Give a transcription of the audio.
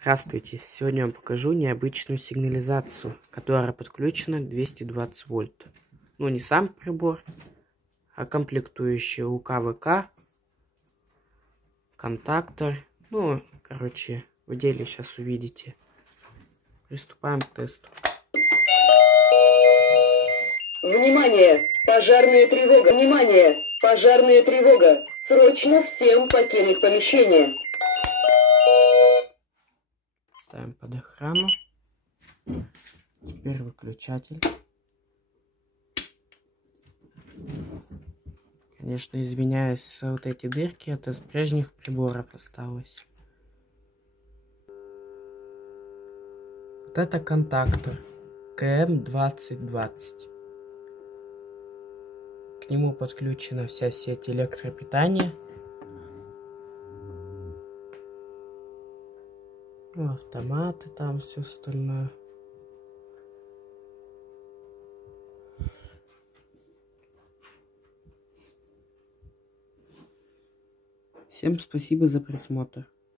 Здравствуйте! Сегодня я вам покажу необычную сигнализацию, которая подключена к 220 вольт. Ну, не сам прибор, а комплектующие УК-ВК, контактор. Ну, короче, в деле сейчас увидите. Приступаем к тесту. Внимание! Пожарная тревога! Внимание! Пожарная тревога! Срочно всем покинуть помещение! Ставим под охрану. Теперь выключатель. Конечно, извиняюсь, вот эти дырки, это с прежних приборов осталось. Вот это контактор КМ2020. К нему подключена вся сеть электропитания. Ну, автоматы, там все остальное. Всем спасибо за просмотр.